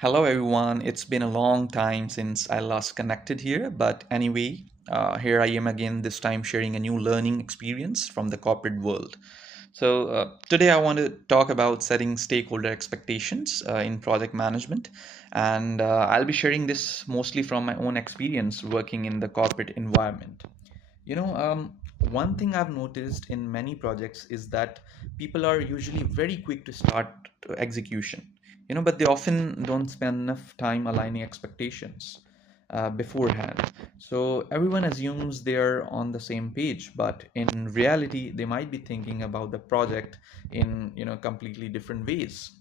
Hello, everyone. It's been a long time since I last connected here, but anyway, here I am again, this time sharing a new learning experience from the corporate world. Today I want to talk about setting stakeholder expectations in project management, and I'll be sharing this mostly from my own experience working in the corporate environment. You know, um, One thing I've noticed in many projects is that people are usually very quick to start execution, but they often don't spend enough time aligning expectations beforehand. So everyone assumes they're on the same page, but in reality, they might be thinking about the project in, completely different ways.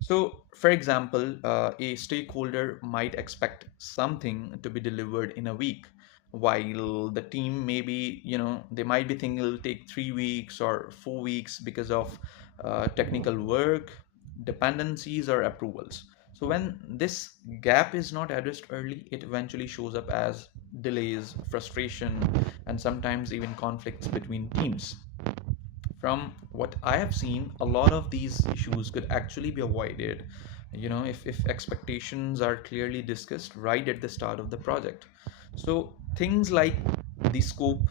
So, for example, a stakeholder might expect something to be delivered in a week, while the team maybe, they might be thinking it'll take 3 weeks or 4 weeks because of technical work, dependencies, or approvals. So, when this gap is not addressed early, it eventually shows up as delays, frustration, and sometimes even conflicts between teams. From what I have seen, a lot of these issues could actually be avoided, if expectations are clearly discussed right at the start of the project. So things like the scope,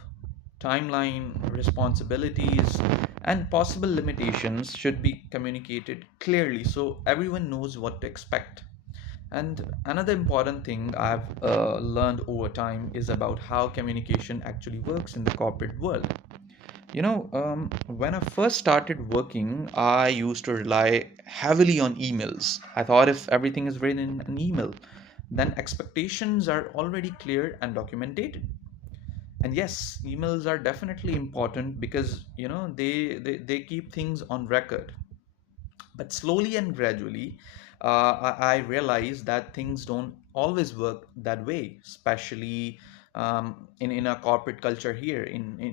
timeline, responsibilities, and possible limitations should be communicated clearly so everyone knows what to expect. And another important thing I've learned over time is about how communication actually works in the corporate world. When I first started working, I used to rely heavily on emails. I thought if everything is written in an email, then expectations are already clear and documented. And yes, emails are definitely important because they keep things on record. But slowly and gradually, I realized that things don't always work that way, especially in a corporate culture here,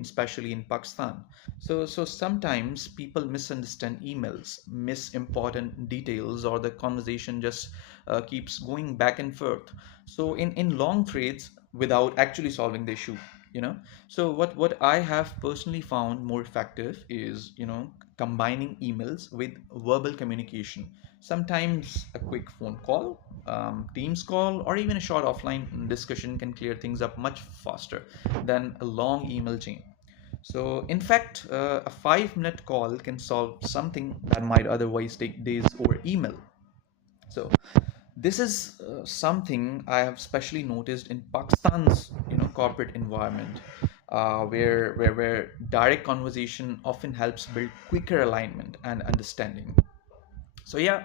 especially in Pakistan. So sometimes people misunderstand emails, miss important details, or the conversation just keeps going back and forth. So in long threads without actually solving the issue. You know, so what I have personally found more effective is combining emails with verbal communication. Sometimes a quick phone call, Teams call, or even a short offline discussion can clear things up much faster than a long email chain. So, in fact, a 5-minute call can solve something that might otherwise take days over email. So, this is something I have especially noticed in Pakistan's corporate environment, where direct conversation often helps build quicker alignment and understanding. So yeah,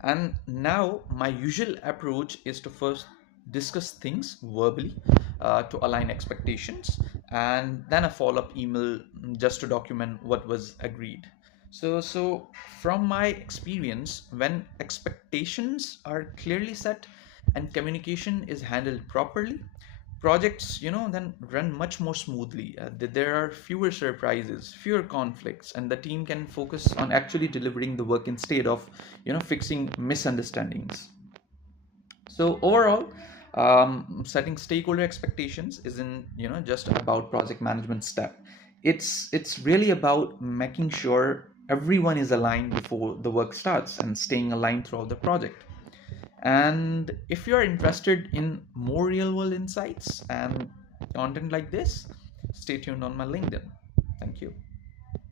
and now my usual approach is to first discuss things verbally to align expectations, and then a follow-up email just to document what was agreed. So from my experience, when expectations are clearly set and communication is handled properly, projects then run much more smoothly. There are fewer surprises, fewer conflicts, and the team can focus on actually delivering the work instead of fixing misunderstandings. So overall, setting stakeholder expectations isn't just about project management step. It's really about making sure everyone is aligned before the work starts and staying aligned throughout the project. And if you're interested in more real world insights and content like this, stay tuned on my LinkedIn. Thank you.